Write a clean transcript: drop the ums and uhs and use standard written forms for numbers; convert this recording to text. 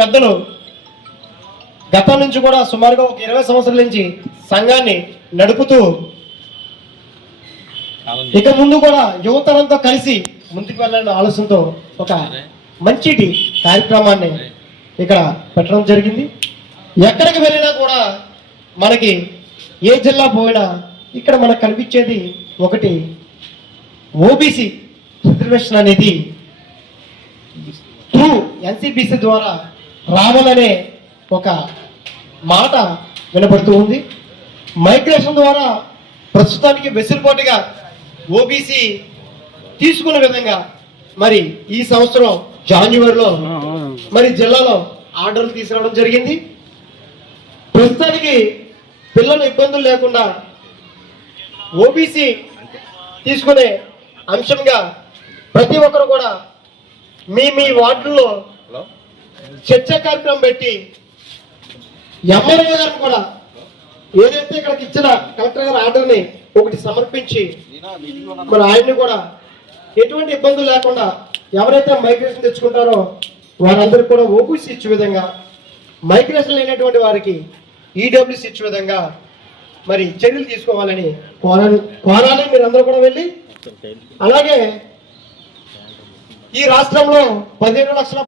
పెద్దలు గతం నుంచి కూడా సుమారుగా ఒక 20 సంవత్సరాల నుంచి సంఘాన్ని నడుపుతూ ఇక ముందు కూడా యువతరంతో కలిసి ముందుకు వెళ్ళాలనే ఆలోచనతో ఒక మంచిటి కార్యక్రమాన్ని ఇక్కడ పెట్టడం జరిగింది. ఎక్కడికి వెళ్ళినా కూడా మనకి ఏ జిల్లా పోయినా ఇక్కడ మనకు కనిపించేది ఒకటి, ఓబీసీ రిజర్వేషన్ అనేది త్రూ ఎన్సిబిసి ద్వారా రావాలనే ఒక మాట వినపడుతూ ఉంది. మైగ్రేషన్ ద్వారా ప్రస్తుతానికి వెసులుబాటుగా ఓబీసీ తీసుకున్న విధంగా మరి ఈ సంవత్సరం జాన్యువరిలో మరి జిల్లాలో ఆర్డర్లు తీసుకురావడం జరిగింది. ప్రస్తుతానికి పిల్లలు ఇబ్బందులు లేకుండా ఓబీసీ తీసుకునే అంశంగా ప్రతి ఒక్కరు కూడా మీ మీ వార్డుల్లో చర్చా కార్యక్రమం పెట్టి ఎమ్మెల్యే గారు కూడా ఏదైతే ఇక్కడికి ఇచ్చిన కలెక్టర్ గారు ఆర్డర్ని ఒకటి సమర్పించి మరి ఆయన్ని కూడా ఎటువంటి ఇబ్బందులు లేకుండా ఎవరైతే మైగ్రేషన్ తెచ్చుకుంటారో వారందరూ కూడా ఓబీసీ ఇచ్చే విధంగా, మైగ్రేషన్ లేనటువంటి వారికి ఈడబ్ల్యూసీ ఇచ్చే విధంగా మరి చర్యలు తీసుకోవాలని కోరాలి మీరందరూ కూడా వెళ్ళి. అలాగే ఈ రాష్ట్రంలో 15 లక్షల